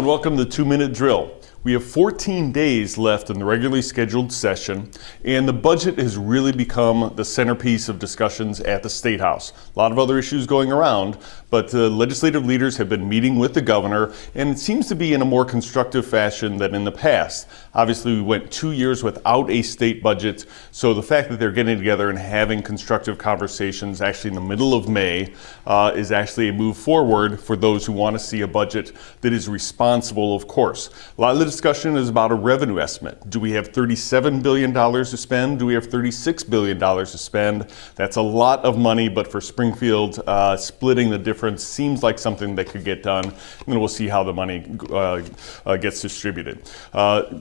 and welcome to the 2-Minute Drill. We have 14 days left in the regularly scheduled session, and the budget has really become the centerpiece of discussions at the State House. A lot of other issues going around, but the legislative leaders have been meeting with the governor, and it seems to be in a more constructive fashion than in the past. Obviously, we went 2 years without a state budget, so the fact that they're getting together and having constructive conversations actually in the middle of May is actually a move forward for those who want to see a budget that is responsible, of course. A lot of the discussion is about a revenue estimate. Do we have $37 billion to spend? Do we have $36 billion to spend? That's a lot of money, but for Springfield, splitting the difference seems like something that could get done, and then we'll see how the money gets distributed.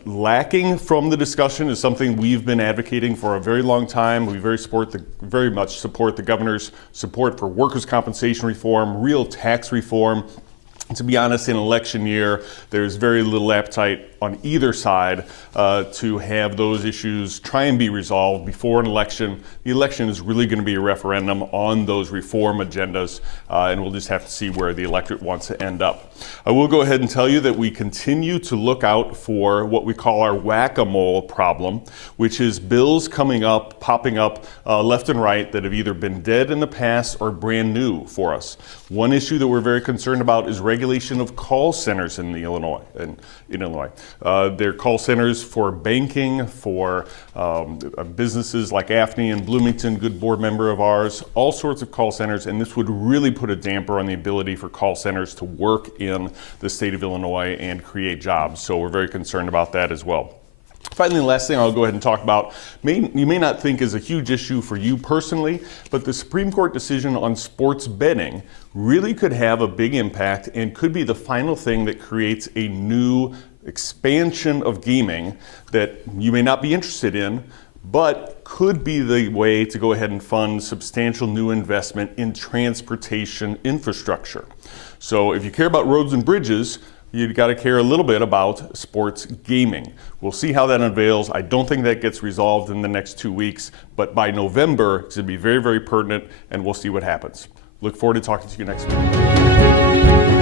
Lacking from the discussion is something we've been advocating for a very long time. We very much support the governor's support for workers' compensation reform, real tax reform. To be honest, in an election year, there's very little appetite on either side to have those issues try and be resolved before an election. The election is really going to be a referendum on those reform agendas, and we'll just have to see where the electorate wants to end up. I will go ahead and tell you that we continue to look out for what we call our whack-a-mole problem, which is bills popping up left and right that have either been dead in the past or brand new for us. One issue that we're very concerned about is regulation of call centers in Illinois. They're call centers for banking, for businesses like Afney and Bloomington, good board member of ours, all sorts of call centers, and this would really put a damper on the ability for call centers to work in the state of Illinois and create jobs. So we're very concerned about that as well. Finally, the last thing I'll go ahead and talk about, you may not think is a huge issue for you personally, but the Supreme Court decision on sports betting really could have a big impact and could be the final thing that creates a new expansion of gaming that you may not be interested in, but could be the way to go ahead and fund substantial new investment in transportation infrastructure. So if you care about roads and bridges, you've got to care a little bit about sports gaming. We'll see how that unveils. I don't think that gets resolved in the next 2 weeks, but by November, it's going to be very, very pertinent, and we'll see what happens. Look forward to talking to you next week.